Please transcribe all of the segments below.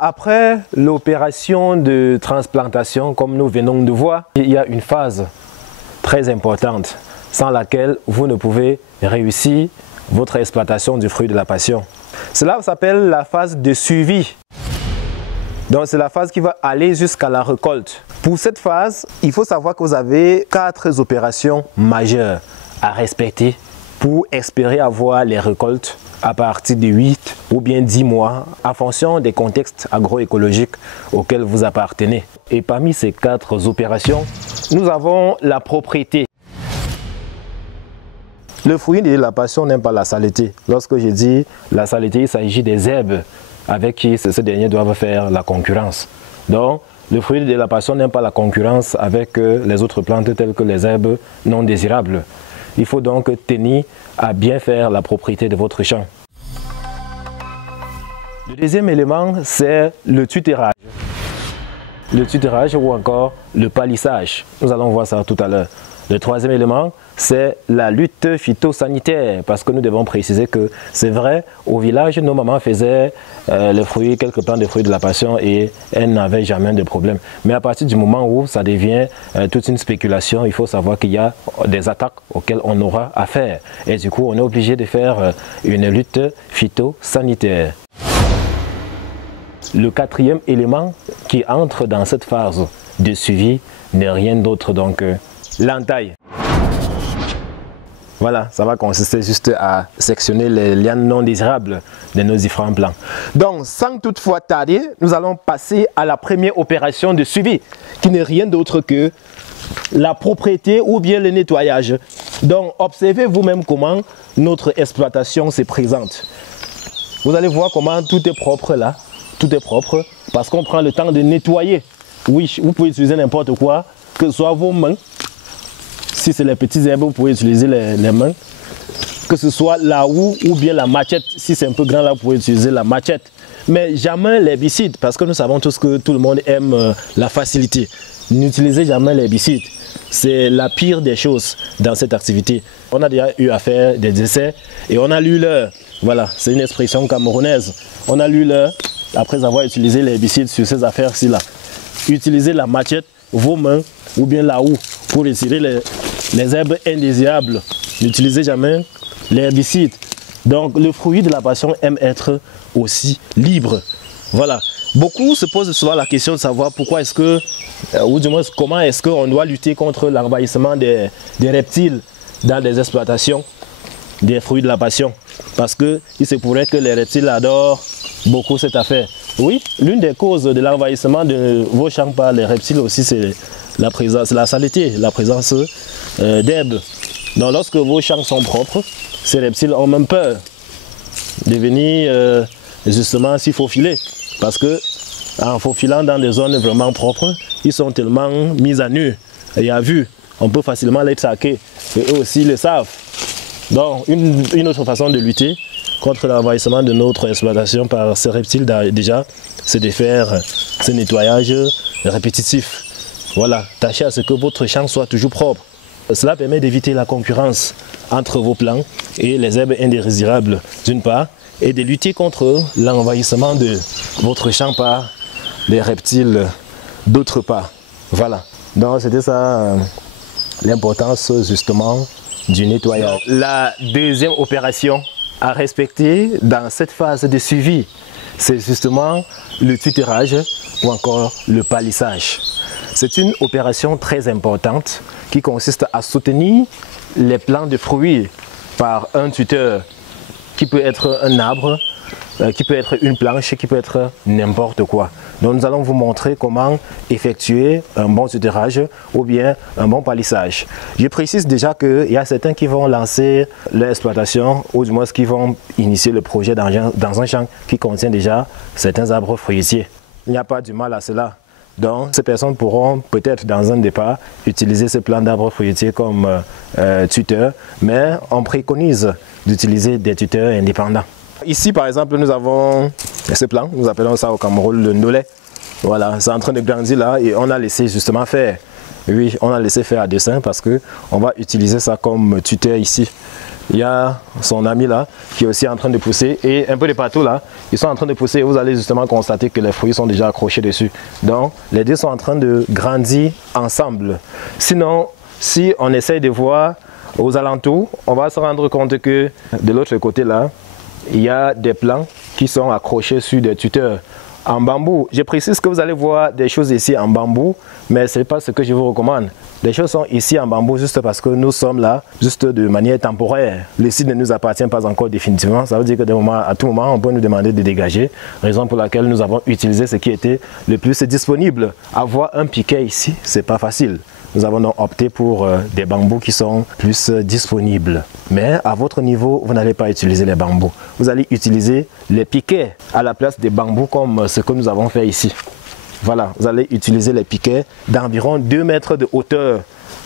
Après l'opération de transplantation, comme nous venons de voir, il y a une phase très importante sans laquelle vous ne pouvez réussir votre exploitation du fruit de la passion. Cela s'appelle la phase de suivi. Donc c'est la phase qui va aller jusqu'à la récolte. Pour cette phase, il faut savoir que vous avez 4 opérations majeures à respecter pour espérer avoir les récoltes à partir de 8 ou bien 10 mois en fonction des contextes agroécologiques auxquels vous appartenez. Et parmi ces 4 opérations, nous avons la propriété. Le fruit de la passion n'aime pas la saleté. Lorsque je dis la saleté, il s'agit des herbes avec qui ces derniers doivent faire la concurrence. Donc, le fruit de la passion n'aime pas la concurrence avec les autres plantes telles que les herbes non désirables. Il faut donc tenir à bien faire la propriété de votre champ. Le deuxième élément, c'est le tutorage. Le tutorage ou encore le palissage. Nous allons voir ça tout à l'heure. Le troisième élément, c'est la lutte phytosanitaire, parce que nous devons préciser que c'est vrai, au village, nos mamans faisaient quelques plants de fruits de la passion et elles n'avaient jamais de problème. Mais à partir du moment où ça devient toute une spéculation, il faut savoir qu'il y a des attaques auxquelles on aura affaire. Et du coup, on est obligé de faire une lutte phytosanitaire. Le quatrième élément qui entre dans cette phase de suivi n'est rien d'autre donc que l'entaille. Voilà, ça va consister juste à sectionner les lianes non désirables de nos différents plants. Donc, sans toutefois tarder, nous allons passer à la première opération de suivi, qui n'est rien d'autre que la propriété ou bien le nettoyage. Donc, observez vous-même comment notre exploitation se présente. Vous allez voir comment tout est propre là. Tout est propre parce qu'on prend le temps de nettoyer. Oui, vous pouvez utiliser n'importe quoi, que ce soit vos mains. Si c'est les petits herbes, vous pouvez utiliser les mains. Que ce soit la houe ou bien la machette. Si c'est un peu grand là, vous pouvez utiliser la machette. Mais jamais l'herbicide, parce que nous savons tous que tout le monde aime la facilité. N'utilisez jamais l'herbicide. C'est la pire des choses dans cette activité. On a déjà eu à faire des essais et on a lu l'heure. Voilà, c'est une expression camerounaise. On a lu l'heure après avoir utilisé l'herbicide sur ces affaires-ci là. Utilisez la machette, vos mains ou bien la houe pour retirer les herbes indésirables. N'utilisez jamais l'herbicide. Donc le fruit de la passion aime être aussi libre. Voilà. Beaucoup se posent souvent la question de savoir pourquoi est-ce que, ou du moins comment est-ce qu'on doit lutter contre l'envahissement des reptiles dans des exploitations des fruits de la passion. Parce qu'il se pourrait que les reptiles adorent beaucoup cette affaire. Oui, l'une des causes de l'envahissement de vos champs par les reptiles aussi, c'est la saleté, la présence d'herbes. Donc lorsque vos champs sont propres, ces reptiles ont même peur de venir justement s'y faufiler. Parce que en faufilant dans des zones vraiment propres, ils sont tellement mis à nu et à vue. On peut facilement les traquer. Et eux aussi le savent. Donc une autre façon de lutter contre l'envahissement de notre exploitation par ces reptiles déjà, c'est de faire ce nettoyage répétitif. Voilà, tâchez à ce que votre champ soit toujours propre. Cela permet d'éviter la concurrence entre vos plants et les herbes indésirables d'une part, et de lutter contre l'envahissement de votre champ par les reptiles d'autre part. Voilà, donc c'était ça l'importance justement du nettoyage. La deuxième opération à respecter dans cette phase de suivi, c'est justement le tutorage ou encore le palissage. C'est une opération très importante qui consiste à soutenir les plants de fruits par un tuteur qui peut être un arbre, qui peut être une planche, qui peut être n'importe quoi. Donc nous allons vous montrer comment effectuer un bon tutorage ou bien un bon palissage. Je précise déjà qu'il y a certains qui vont lancer l'exploitation ou du moins qui vont initier le projet dans un champ qui contient déjà certains arbres fruitiers. Il n'y a pas du mal à cela. Donc ces personnes pourront peut-être dans un départ utiliser ce plan d'arbres fruitiers comme tuteur, mais on préconise d'utiliser des tuteurs indépendants. Ici par exemple nous avons ce plan, nous appelons ça au Cameroun le nolet. Voilà, c'est en train de grandir là et on a laissé justement faire. Oui, on a laissé faire à dessein parce qu'on va utiliser ça comme tuteur ici. Il y a son ami là qui est aussi en train de pousser et un peu de partout là, ils sont en train de pousser et vous allez justement constater que les fruits sont déjà accrochés dessus. Donc les deux sont en train de grandir ensemble. Sinon, si on essaye de voir aux alentours, on va se rendre compte que de l'autre côté là, il y a des plants qui sont accrochés sur des tuteurs en bambou. Je précise que vous allez voir des choses ici en bambou, mais ce n'est pas ce que je vous recommande. Les choses sont ici en bambou juste parce que nous sommes là, juste de manière temporaire. Le site ne nous appartient pas encore définitivement. Ça veut dire que à tout moment, on peut nous demander de dégager. Raison pour laquelle nous avons utilisé ce qui était le plus disponible. Avoir un piquet ici, c'est pas facile. Nous avons donc opté pour des bambous qui sont plus disponibles. Mais à votre niveau, vous n'allez pas utiliser les bambous. Vous allez utiliser les piquets à la place des bambous comme ce que nous avons fait ici. Voilà, vous allez utiliser les piquets d'environ 2 mètres de hauteur.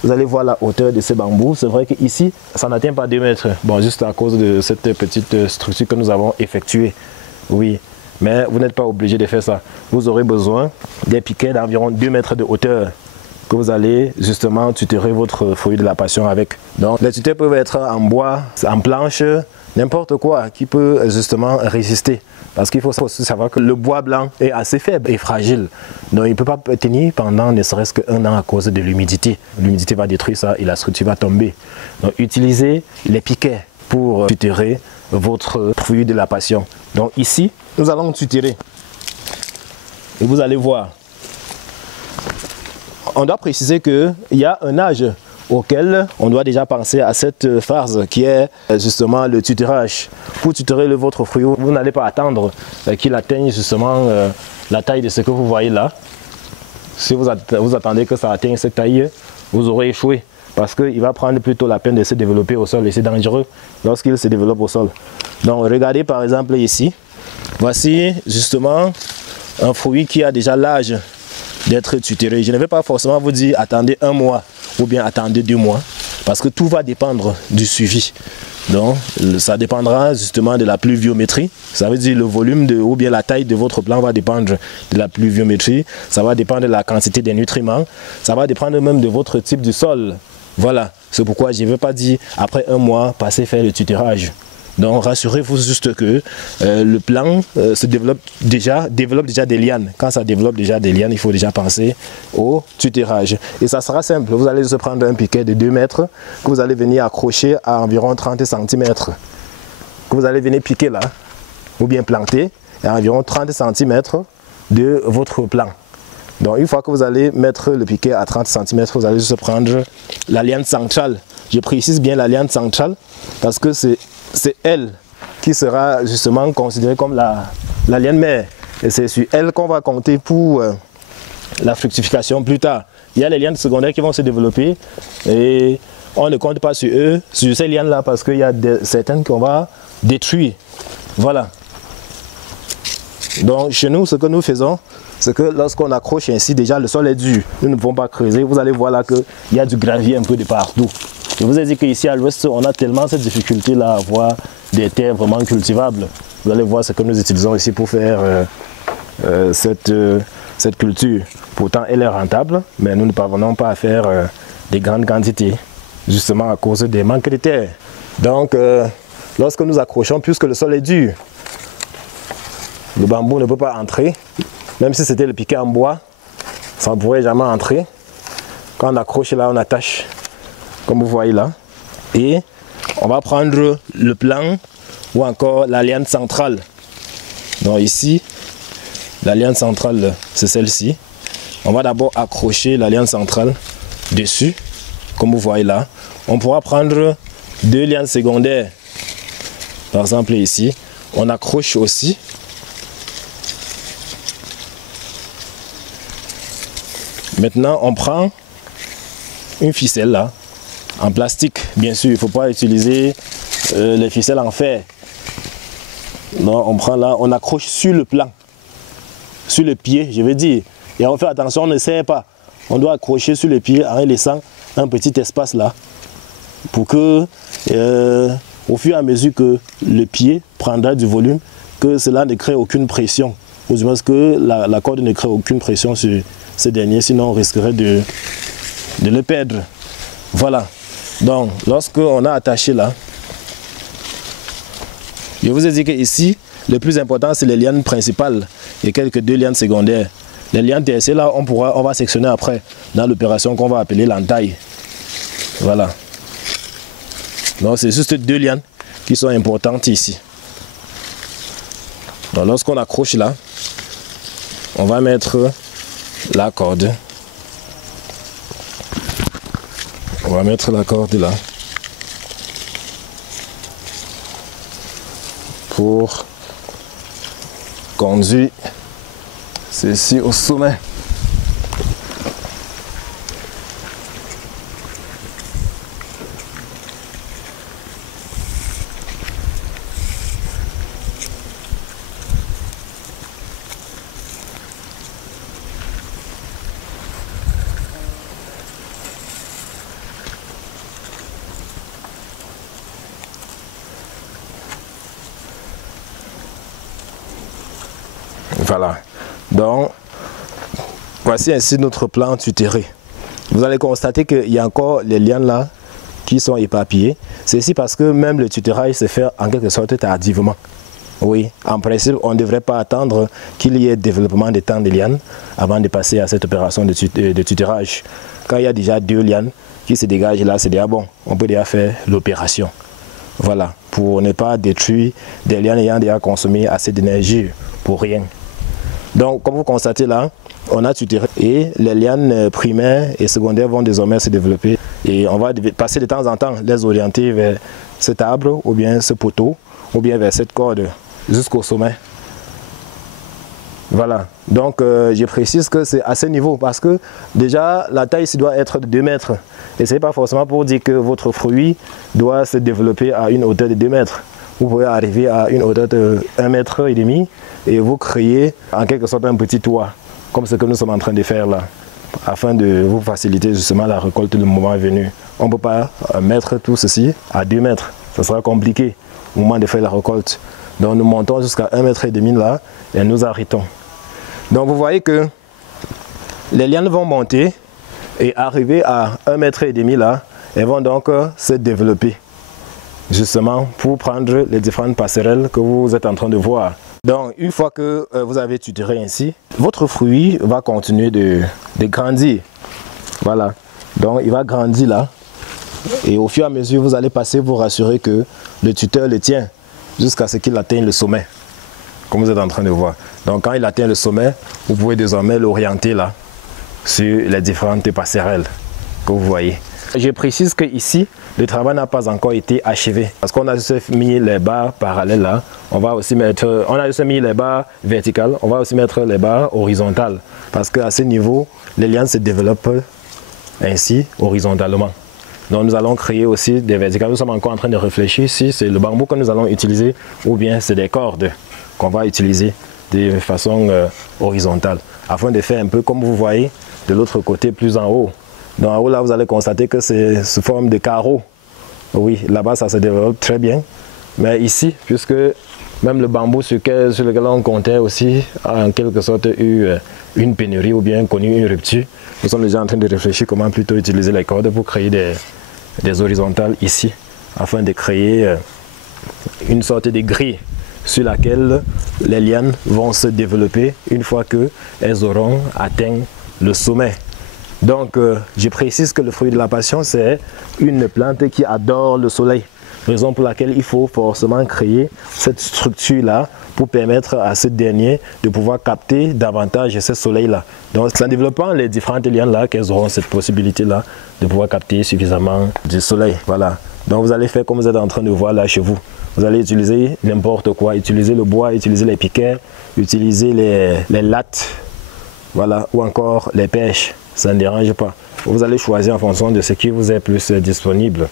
Vous allez voir la hauteur de ces bambous. C'est vrai qu'ici, ça n'atteint pas 2 mètres. Bon, juste à cause de cette petite structure que nous avons effectuée. Oui, mais vous n'êtes pas obligé de faire ça. Vous aurez besoin des piquets d'environ 2 mètres de hauteur que vous allez justement tutorer votre fruit de la passion avec. Donc les tuteurs peuvent être en bois, en planche, n'importe quoi qui peut justement résister. Parce qu'il faut aussi savoir que le bois blanc est assez faible et fragile. Donc il ne peut pas tenir pendant ne serait-ce qu'un an à cause de l'humidité. L'humidité va détruire ça et la structure va tomber. Donc utilisez les piquets pour tutorer votre fruit de la passion. Donc ici, nous allons tutorer. Et vous allez voir. On doit préciser qu'il y a un âge auquel on doit déjà penser à cette phase qui est justement le tutorage. Pour tutorer votre fruit, vous n'allez pas attendre qu'il atteigne justement la taille de ce que vous voyez là. Si vous attendez que ça atteigne cette taille, vous aurez échoué parce qu'il va prendre plutôt la peine de se développer au sol et c'est dangereux lorsqu'il se développe au sol. Donc regardez par exemple ici, voici justement un fruit qui a déjà l'âge d'être tutoré. Je ne vais pas forcément vous dire attendez 1 mois ou bien attendez 2 mois parce que tout va dépendre du suivi. Donc ça dépendra justement de la pluviométrie. Ça veut dire le volume ou bien la taille de votre plant va dépendre de la pluviométrie. Ça va dépendre de la quantité des nutriments. Ça va dépendre même de votre type de sol. Voilà, c'est pourquoi je ne veux pas dire après 1 mois passer faire le tutorage. Donc rassurez-vous juste que le plant développe déjà des lianes. Quand ça développe déjà des lianes, il faut déjà penser au tutorage. Et ça sera simple. Vous allez se prendre un piquet de 2 mètres que vous allez venir accrocher à environ 30 cm. Que vous allez venir piquer là, ou bien planter à environ 30 cm de votre plant. Donc une fois que vous allez mettre le piquet à 30 cm, vous allez juste prendre la liane centrale. Je précise bien la liane centrale parce que c'est elle qui sera justement considérée comme la liane mère. Et c'est sur elle qu'on va compter pour la fructification plus tard. Il y a les lianes secondaires qui vont se développer et on ne compte pas sur eux, sur ces lianes-là, parce qu'il y a certaines qu'on va détruire. Voilà. Donc chez nous, ce que nous faisons, c'est que lorsqu'on accroche ainsi, déjà le sol est dur. Nous ne pouvons pas creuser. Vous allez voir là qu'il y a du gravier un peu de partout. Je vous ai dit qu'ici à l'ouest, on a tellement cette difficulté-là à avoir des terres vraiment cultivables. Vous allez voir ce que nous utilisons ici pour faire cette culture. Pourtant, elle est rentable, mais nous ne parvenons pas à faire des grandes quantités, justement à cause des manques de terre. Donc, lorsque nous accrochons, puisque le sol est dur, le bambou ne peut pas entrer. Même si c'était le piquet en bois, ça ne pourrait jamais entrer. Quand on accroche là, on attache, comme vous voyez là. Et on va prendre le plant ou encore la liane centrale. Donc ici, la liane centrale, c'est celle-ci. On va d'abord accrocher la liane centrale dessus, comme vous voyez là. On pourra prendre 2 lianes secondaires. Par exemple ici, on accroche aussi. Maintenant, on prend une ficelle là, en plastique, bien sûr. Il ne faut pas utiliser les ficelles en fer. Non, on prend là, on accroche sur le plant, sur le pied, je veux dire. Et on fait attention, on ne serre pas. On doit accrocher sur le pied en laissant un petit espace là, pour que, au fur et à mesure que le pied prendra du volume, que cela ne crée aucune pression. Ou du moins que la corde ne crée aucune pression sur ce dernier, sinon on risquerait de le perdre. Voilà. Donc, lorsqu'on a attaché là, Je vous ai dit qu'ici, le plus important, c'est les lianes principales et quelques 2 lianes secondaires. Les lianes tertiaires, là, on va sectionner après dans l'opération qu'on va appeler l'entaille. Voilà. Donc, c'est juste 2 lianes qui sont importantes ici. Donc, lorsqu'on accroche là, on va mettre la corde. On va mettre la corde là. Pour conduire ceci au sommet. Voilà, donc voici ainsi notre plan tutéré. Vous allez constater qu'il y a encore les lianes là qui sont éparpillées. C'est ici parce que même le tutérage se fait en quelque sorte tardivement. Oui, en principe, on ne devrait pas attendre qu'il y ait développement des temps de lianes avant de passer à cette opération de tutérage. Quand il y a déjà 2 lianes qui se dégagent là, c'est déjà bon, on peut déjà faire l'opération. Voilà, pour ne pas détruire des lianes ayant déjà consommé assez d'énergie pour rien. Donc, comme vous constatez là, on a tutéré et les lianes primaires et secondaires vont désormais se développer. Et on va passer de temps en temps les orienter vers cet arbre ou bien ce poteau ou bien vers cette corde jusqu'au sommet. Voilà, donc je précise que c'est à ce niveau parce que déjà la taille ici doit être de 2 mètres. Et ce n'est pas forcément pour dire que votre fruit doit se développer à une hauteur de 2 mètres. Vous pouvez arriver à une hauteur de 1,5 mètre et vous créez en quelque sorte un petit toit, comme ce que nous sommes en train de faire là, afin de vous faciliter justement la récolte le moment venu. On ne peut pas mettre tout ceci à 2 mètres, ça sera compliqué au moment de faire la récolte. Donc nous montons jusqu'à 1,5 mètre là et nous arrêtons. Donc vous voyez que les lianes vont monter et arriver à 1,5 mètre là, elles vont donc se développer. Justement pour prendre les différentes passerelles que vous êtes en train de voir. Donc une fois que vous avez tutéré ainsi, votre fruit va continuer de grandir. Voilà, donc il va grandir là et au fur et à mesure vous allez passer vous rassurer que le tuteur le tient jusqu'à ce qu'il atteigne le sommet, comme vous êtes en train de voir. Donc quand il atteint le sommet, vous pouvez désormais l'orienter là sur les différentes passerelles que vous voyez. Je précise que ici, le travail n'a pas encore été achevé parce qu'on a juste mis les barres parallèles là. On a juste mis les barres verticales, on va aussi mettre les barres horizontales parce qu'à ce niveau, les lianes se développent ainsi horizontalement. Donc nous allons créer aussi des verticales. Nous sommes encore en train de réfléchir si c'est le bambou que nous allons utiliser ou bien c'est des cordes qu'on va utiliser de façon horizontale afin de faire un peu comme vous voyez de l'autre côté plus en haut. Donc en haut là vous allez constater que c'est sous forme de carreaux. Oui, là-bas ça se développe très bien. Mais ici, puisque même le bambou sur lequel on comptait aussi a en quelque sorte eu une pénurie ou bien connu une rupture, nous sommes déjà en train de réfléchir comment plutôt utiliser les cordes pour créer des horizontales ici, afin de créer une sorte de grille sur laquelle les lianes vont se développer une fois qu'elles auront atteint le sommet. Donc, je précise que le fruit de la passion, c'est une plante qui adore le soleil. Raison pour laquelle il faut forcément créer cette structure-là pour permettre à ce dernier de pouvoir capter davantage ce soleil-là. Donc, c'est en développant les différentes lianes-là qu'elles auront cette possibilité-là de pouvoir capter suffisamment du soleil. Voilà. Donc, vous allez faire comme vous êtes en train de voir là chez vous. Vous allez utiliser n'importe quoi. Utiliser le bois, utiliser les piquets, utiliser les lattes, voilà, ou encore les pêches. Ça ne dérange pas. Vous allez choisir en fonction de ce qui vous est plus disponible.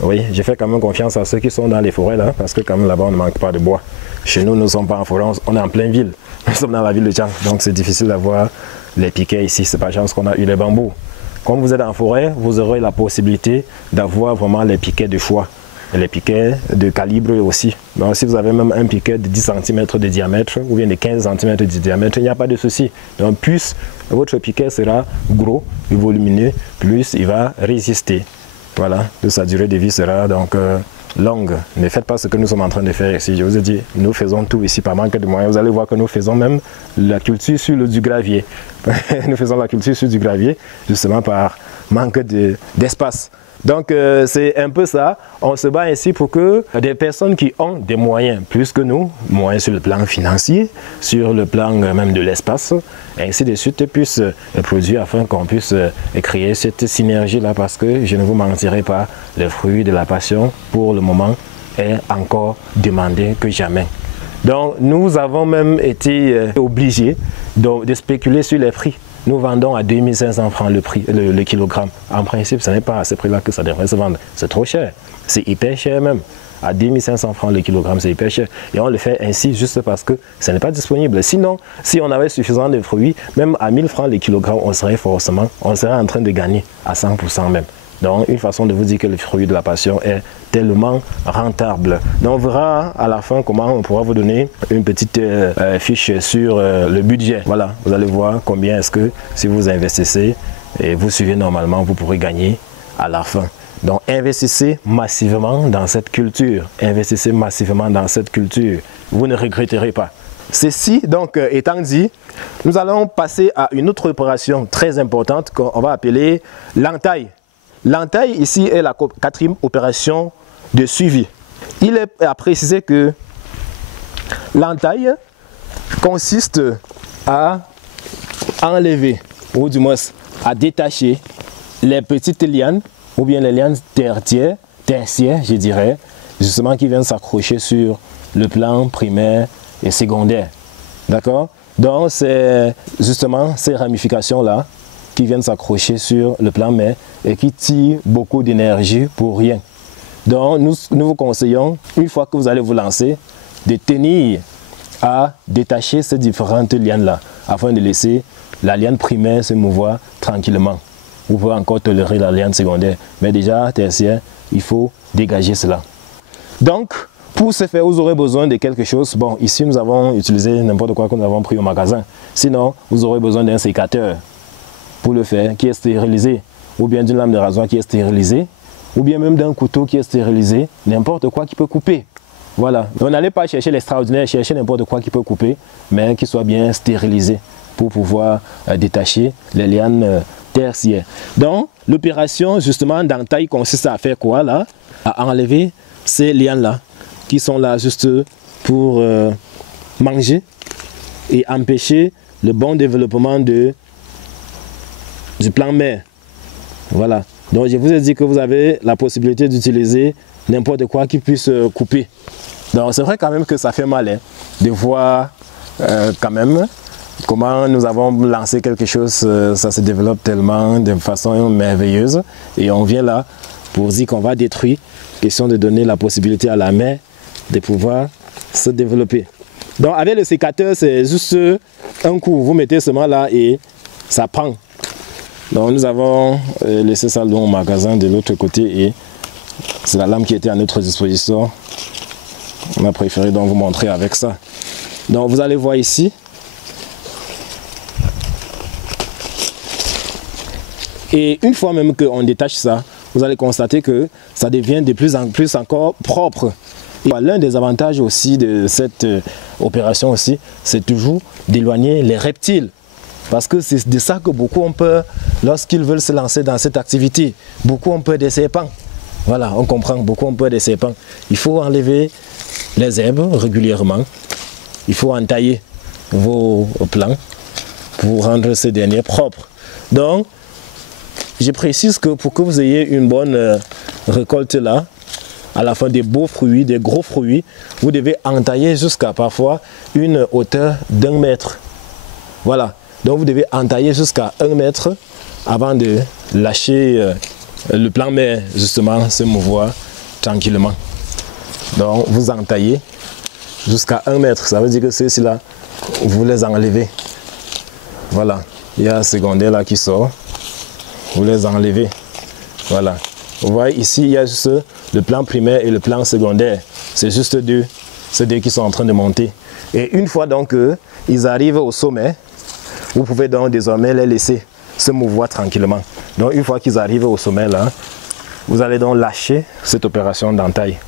Oui, j'ai fait quand même confiance à ceux qui sont dans les forêts là, parce que quand même là-bas on ne manque pas de bois. Chez nous, nous ne sommes pas en forêt, on est en pleine ville. Nous sommes dans la ville de Tchang, donc c'est difficile d'avoir les piquets ici. C'est pas chance qu'on a eu les bambous. Comme vous êtes en forêt, vous aurez la possibilité d'avoir vraiment les piquets de choix. Et les piquets de calibre aussi. Donc si vous avez même un piquet de 10 cm de diamètre ou bien de 15 cm de diamètre, il n'y a pas de souci. Donc plus votre piquet sera gros et volumineux, plus il va résister. Voilà, sa durée de vie sera donc longue. Ne faites pas ce que nous sommes en train de faire ici. Je vous ai dit, nous faisons tout ici par manque de moyens. Vous allez voir que nous faisons même la culture sur du gravier. Nous faisons la culture sur du gravier justement par manque d'espace. Donc c'est un peu ça, on se bat ainsi pour que des personnes qui ont des moyens plus que nous, moyens sur le plan financier, sur le plan même de l'espace, ainsi de suite, puissent produire afin qu'on puisse créer cette synergie-là, parce que je ne vous mentirai pas, le fruit de la passion pour le moment est encore demandé que jamais. Donc nous avons même été obligés de spéculer sur les prix. Nous vendons à 2500 francs le kilogramme. En principe, ce n'est pas à ce prix-là que ça devrait se vendre. C'est trop cher. C'est hyper cher même. À 2500 francs le kilogramme, c'est hyper cher. Et on le fait ainsi juste parce que ce n'est pas disponible. Sinon, si on avait suffisamment de fruits, même à 1000 francs le kilogramme, on serait en train de gagner à 100% même. Donc, une façon de vous dire que le fruit de la passion est tellement rentable. Donc, on verra à la fin comment on pourra vous donner une petite fiche sur le budget. Voilà, vous allez voir combien est-ce que si vous investissez et vous suivez normalement, vous pourrez gagner à la fin. Donc, investissez massivement dans cette culture. Investissez massivement dans cette culture. Vous ne regretterez pas. Ceci, donc, étant dit, nous allons passer à une autre opération très importante qu'on va appeler l'entaille. L'entaille ici est la 4e opération de suivi. Il est à préciser que l'entaille consiste à enlever, ou du moins à détacher les petites lianes, ou bien les lianes tertiaires, je dirais, justement qui viennent s'accrocher sur le plan primaire et secondaire. D'accord? Donc c'est justement ces ramifications-là qui viennent s'accrocher sur le plan mère et qui tirent beaucoup d'énergie pour rien. Donc nous vous conseillons, une fois que vous allez vous lancer, de tenir à détacher ces différentes lianes-là afin de laisser la liane primaire se mouvoir tranquillement. Vous pouvez encore tolérer la liane secondaire, mais déjà tertiaire, il faut dégager cela. Donc, pour ce faire, vous aurez besoin de quelque chose. Bon, ici nous avons utilisé n'importe quoi que nous avons pris au magasin. Sinon, vous aurez besoin d'un sécateur pour le faire, qui est stérilisé, ou bien d'une lame de rasoir qui est stérilisée, ou bien même d'un couteau qui est stérilisé, n'importe quoi qui peut couper. Voilà, donc n'allez pas chercher l'extraordinaire, chercher n'importe quoi qui peut couper, mais qui soit bien stérilisé pour pouvoir détacher les lianes tertiaires. Donc, l'opération justement d'entaille consiste à faire quoi là? À enlever ces lianes-là, qui sont là juste pour manger et empêcher le bon développement du plan mère. Voilà. Donc je vous ai dit que vous avez la possibilité d'utiliser n'importe quoi qui puisse couper. Donc c'est vrai quand même que ça fait mal hein, de voir quand même comment nous avons lancé quelque chose, ça se développe tellement de façon merveilleuse. Et on vient là pour dire qu'on va détruire. Question de donner la possibilité à la mère de pouvoir se développer. Donc avec le sécateur, c'est juste un coup, vous mettez seulement là et ça prend. Donc nous avons laissé ça dans le magasin de l'autre côté et c'est la lame qui était à notre disposition. On a préféré donc vous montrer avec ça. Donc vous allez voir ici. Et une fois même qu'on détache ça, vous allez constater que ça devient de plus en plus encore propre. L'un des avantages aussi de cette opération aussi, c'est toujours d'éloigner les reptiles. Parce que c'est de ça que beaucoup ont peur lorsqu'ils veulent se lancer dans cette activité. Beaucoup ont peur des serpents. Voilà, on comprend, beaucoup ont peur des serpents. Il faut enlever les herbes régulièrement. Il faut entailler vos plants pour rendre ces derniers propres. Donc, je précise que pour que vous ayez une bonne récolte là, à la fin des beaux fruits, des gros fruits, vous devez entailler jusqu'à parfois une hauteur d'1 mètre. Voilà. Donc vous devez entailler jusqu'à 1 mètre avant de lâcher le plan mère justement se mouvoir tranquillement. Donc vous entaillez jusqu'à 1 mètre. Ça veut dire que ceux-ci là, vous les enlevez. Voilà. Il y a un secondaire là qui sort. Vous les enlevez. Voilà. Vous voyez ici, il y a juste le plan primaire et le plan secondaire. C'est juste deux. C'est deux qui sont en train de monter. Et une fois donc ils arrivent au sommet, vous pouvez donc désormais les laisser se mouvoir tranquillement. Donc une fois qu'ils arrivent au sommet là, vous allez donc lâcher cette opération d'entaille.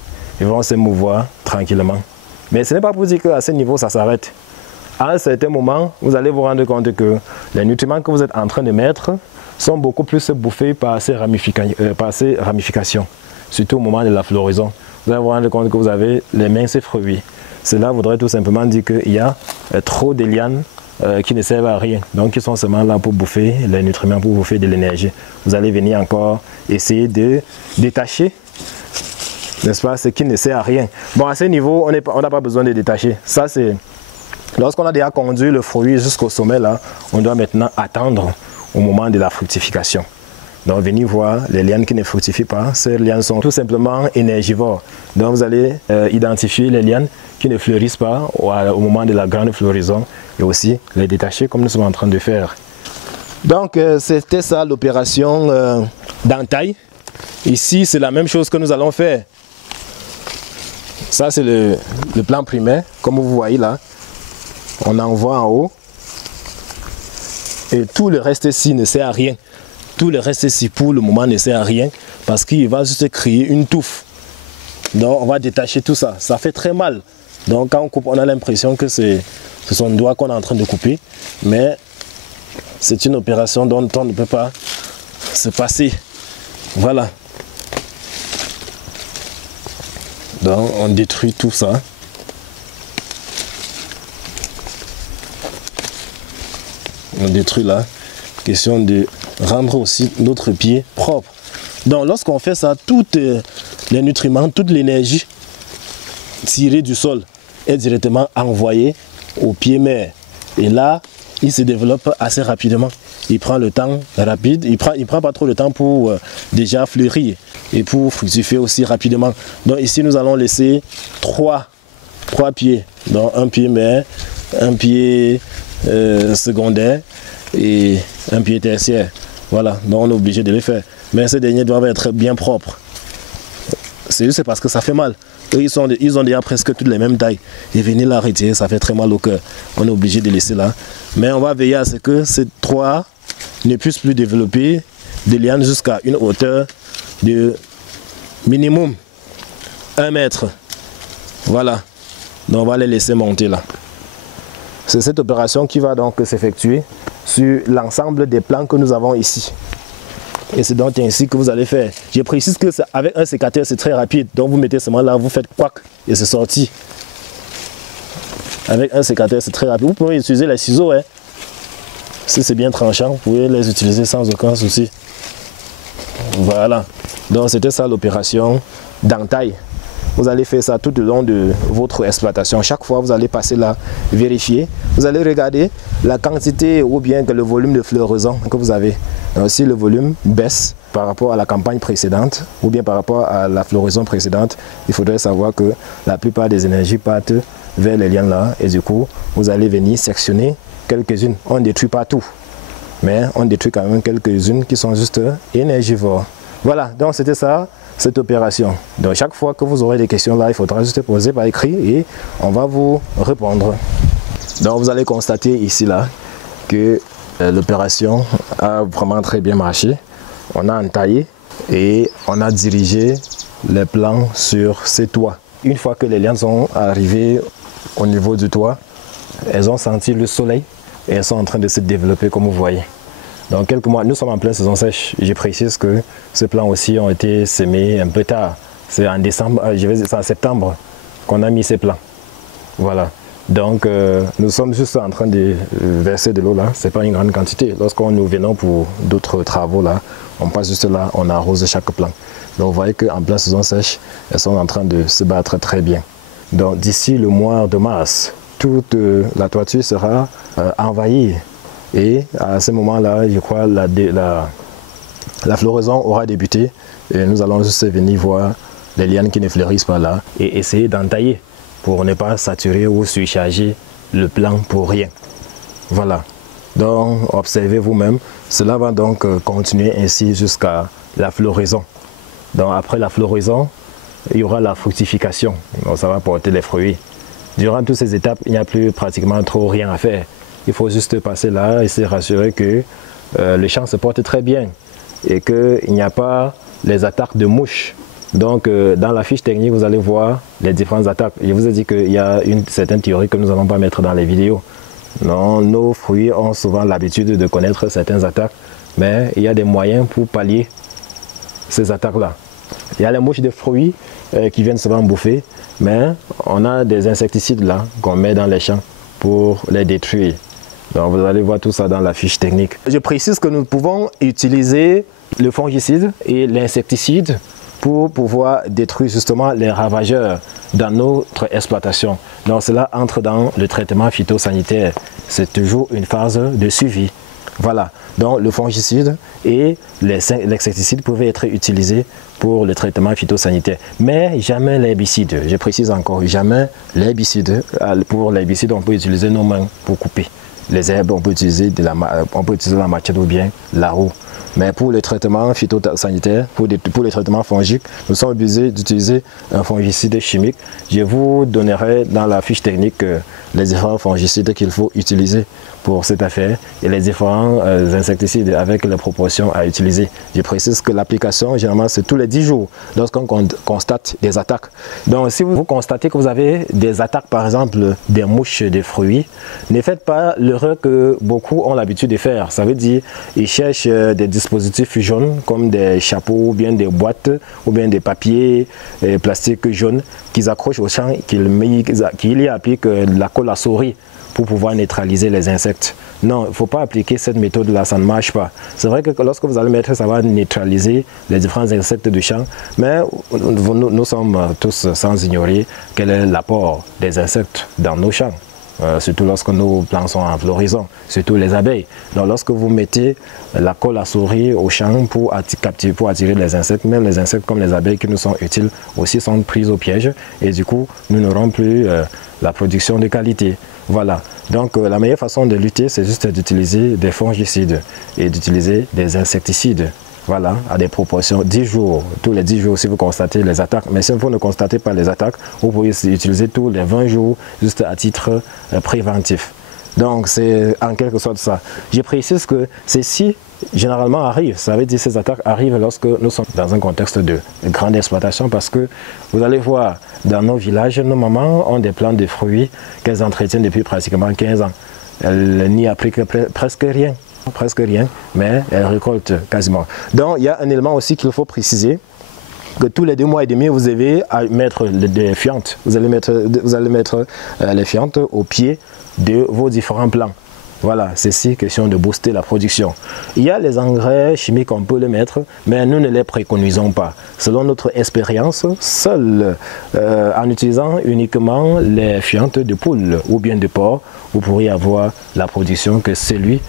ils vont se mouvoir tranquillement. Mais ce n'est pas pour dire qu'à ce niveau, ça s'arrête. À un certain moment, vous allez vous rendre compte que les nutriments que vous êtes en train de mettre sont beaucoup plus bouffés par ces ramifications, surtout au moment de la floraison. Vous allez vous rendre compte que vous avez les minces fruits. Cela voudrait tout simplement dire qu'il y a trop de lianes qui ne servent à rien. Donc, ils sont seulement là pour bouffer les nutriments, pour bouffer de l'énergie. Vous allez venir encore essayer de détacher, n'est-ce pas, ce qui ne sert à rien. Bon, à ce niveau, on n'a pas besoin de détacher. Ça, c'est lorsqu'on a déjà conduit le fruit jusqu'au sommet, là, on doit maintenant attendre au moment de la fructification. Donc, venez voir les lianes qui ne fructifient pas. Ces lianes sont tout simplement énergivores. Donc, vous allez identifier les lianes qui ne fleurissent pas au moment de la grande floraison et aussi les détacher comme nous sommes en train de faire. Donc, c'était ça l'opération d'entaille. Ici, c'est la même chose que nous allons faire. Ça, c'est le plan primaire. Comme vous voyez là, on envoie en haut. Et tout le reste ici ne sert à rien. Tout le reste ici pour le moment ne sert à rien parce qu'il va juste créer une touffe. Donc on va détacher tout ça. Ça fait très mal. Donc quand on coupe, on a l'impression que c'est son doigt qu'on est en train de couper. Mais c'est une opération dont on ne peut pas se passer. Voilà. Donc on détruit tout ça. On détruit là. Question de rendre aussi notre pied propre. Donc lorsqu'on fait ça, tous les nutriments, toute l'énergie tirée du sol est directement envoyée au pied mère. Et là, il se développe assez rapidement. Il prend le temps rapide, il prend pas trop de temps pour déjà fleurir et pour fructifier aussi rapidement. Donc ici, nous allons laisser trois pieds. Donc un pied mère, un pied secondaire et un pied tertiaire. Voilà, donc on est obligé de les faire. Mais ces derniers doivent être bien propres. C'est juste parce que ça fait mal. Eux, ils ont déjà presque toutes les mêmes tailles. Et venir la retirer, ça fait très mal au cœur. On est obligé de laisser là. Mais on va veiller à ce que ces trois ne puissent plus développer des lianes jusqu'à une hauteur de minimum 1 mètre. Voilà. Donc on va les laisser monter là. C'est cette opération qui va donc s'effectuer sur l'ensemble des plants que nous avons ici. Et c'est donc ainsi que vous allez faire. Je précise que avec un sécateur, c'est très rapide. Donc vous mettez seulement là, vous faites quack et c'est sorti. Avec un sécateur, c'est très rapide. Vous pouvez utiliser les ciseaux. Hein. Si c'est bien tranchant, vous pouvez les utiliser sans aucun souci. Voilà. Donc c'était ça l'opération d'entaille. Vous allez faire ça tout au long de votre exploitation. Chaque fois, vous allez passer là, vérifier. Vous allez regarder la quantité ou bien que le volume de floraison que vous avez. Et si le volume baisse par rapport à la campagne précédente ou bien par rapport à la floraison précédente, il faudrait savoir que la plupart des énergies partent vers les lianes là. Et du coup, vous allez venir sectionner quelques-unes. On ne détruit pas tout, mais on détruit quand même quelques-unes qui sont juste énergivores. Voilà, donc c'était ça, cette opération. Donc chaque fois que vous aurez des questions là, il faudra juste poser par écrit et on va vous répondre. Donc vous allez constater ici là que l'opération a vraiment très bien marché. On a entaillé et on a dirigé les plants sur ces toits. Une fois que les lianes sont arrivées au niveau du toit, elles ont senti le soleil et elles sont en train de se développer comme vous voyez. Dans quelques mois, nous sommes en pleine saison sèche. Je précise que ces plants aussi ont été semés un peu tard. C'est en décembre, c'est en septembre qu'on a mis ces plants. Voilà. Donc nous sommes juste en train de verser de l'eau là. C'est pas une grande quantité. Lorsqu'on nous venons pour d'autres travaux là, on passe juste là, on arrose chaque plant. Donc vous voyez qu'en pleine saison sèche, elles sont en train de se battre très bien. Donc d'ici le mois de mars, toute la toiture sera envahie. Et à ce moment-là, je crois la floraison aura débuté et nous allons juste venir voir les lianes qui ne fleurissent pas là et essayer d'entailler pour ne pas saturer ou surcharger le plant pour rien. Voilà. Donc observez vous-même. Cela va donc continuer ainsi jusqu'à la floraison. Donc après la floraison, il y aura la fructification. Donc ça va porter les fruits. Durant toutes ces étapes, il n'y a plus pratiquement trop rien à faire. Il faut juste passer là et se rassurer que le champ se porte très bien et qu'il n'y a pas les attaques de mouches Donc, dans la fiche technique, vous allez voir les différentes attaques. Je vous ai dit qu'il y a une certaine théorie que nous n'allons pas mettre dans les vidéos. Non, nos fruits ont souvent l'habitude de connaître certaines attaques, mais il y a des moyens pour pallier ces attaques-là. Il y a les mouches de fruits qui viennent souvent bouffer, mais on a des insecticides là qu'on met dans les champs pour les détruire. Donc vous allez voir tout ça dans la fiche technique. Je précise que nous pouvons utiliser le fongicide et l'insecticide pour pouvoir détruire justement les ravageurs dans notre exploitation. Donc cela entre dans le traitement phytosanitaire. C'est toujours une phase de suivi. Voilà, donc le fongicide et l'insecticide pouvaient être utilisés pour le traitement phytosanitaire, mais jamais l'herbicide. Je précise encore, jamais l'herbicide. Pour l'herbicide, on peut utiliser nos mains pour couper. Les herbes, on peut utiliser la machette ou bien la roue. Mais pour les traitements phytosanitaires, pour les traitements fongiques, nous sommes obligés d'utiliser un fongicide chimique. Je vous donnerai dans la fiche technique les différents fongicides qu'il faut utiliser pour cette affaire et les différents insecticides avec les proportions à utiliser. Je précise que l'application, généralement, c'est tous les 10 jours lorsqu'on constate des attaques. Donc, si vous constatez que vous avez des attaques, par exemple, des mouches de fruits, ne faites pas l'erreur que beaucoup ont l'habitude de faire. Ça veut dire ils cherchent des dispositifs jaunes comme des chapeaux ou bien des boîtes ou bien des papiers plastiques jaunes qu'ils accrochent au champ, qu'ils y appliquent la colle à souris pour pouvoir neutraliser les insectes. Non, il ne faut pas appliquer cette méthode-là, ça ne marche pas. C'est vrai que lorsque vous allez mettre, ça va neutraliser les différents insectes du champ, mais nous sommes tous sans ignorer quel est l'apport des insectes dans nos champs. Surtout lorsque nos plants sont en floraison, surtout les abeilles. Donc lorsque vous mettez la colle à souris au champ pour attirer les insectes, même les insectes comme les abeilles qui nous sont utiles aussi sont prises au piège et du coup nous n'aurons plus la production de qualité. Voilà, donc la meilleure façon de lutter c'est juste d'utiliser des fongicides et d'utiliser des insecticides. Voilà, à des proportions 10 jours, tous les 10 jours si vous constatez les attaques. Mais si vous ne constatez pas les attaques, vous pouvez utiliser tous les 20 jours juste à titre préventif. Donc c'est en quelque sorte ça. Je précise que ceci généralement arrive, ça veut dire que ces attaques arrivent lorsque nous sommes dans un contexte de grande exploitation parce que vous allez voir dans nos villages, nos mamans ont des plants de fruits qu'elles entretiennent depuis pratiquement 15 ans. Elles n'y appliquent presque rien, mais elles récoltent quasiment. Donc il y a un élément aussi qu'il faut préciser, que tous les 2 mois et demi, vous avez à mettre des fientes. Vous allez mettre les fientes au pied de vos différents plants. Voilà, c'est ici question de booster la production. Il y a les engrais chimiques, on peut les mettre, mais nous ne les préconisons pas. Selon notre expérience, seul en utilisant uniquement les fientes de poule ou bien de porc, vous pourriez avoir la production que celui,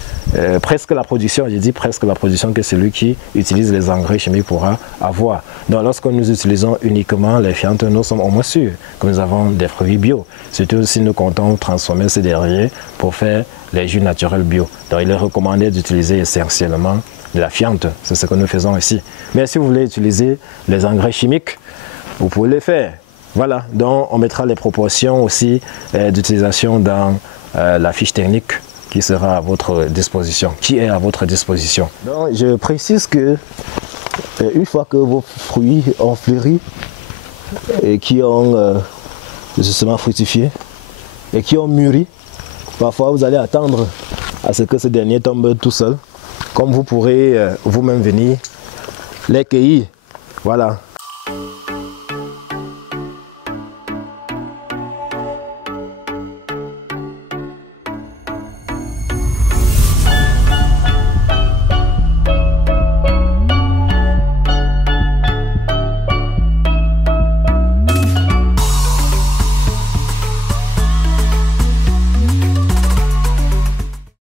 presque la production, je dis presque la production que celui qui utilise les engrais chimiques pourra avoir. Donc lorsque nous utilisons uniquement les fientes, nous sommes au moins sûrs que nous avons des fruits bio. Surtout si nous comptons transformer ces derniers pour faire les jus naturels bio. Donc il est recommandé d'utiliser essentiellement de la fiente, c'est ce que nous faisons ici. Mais si vous voulez utiliser les engrais chimiques, vous pouvez les faire. Voilà, donc on mettra les proportions aussi d'utilisation dans la fiche technique qui sera à votre disposition, qui est à votre disposition. Donc je précise que une fois que vos fruits ont fleuri et qui ont justement fructifié et qui ont mûri, parfois vous allez attendre à ce que ces derniers tombent tout seuls, comme vous pourrez vous-même venir les cueillir. Voilà,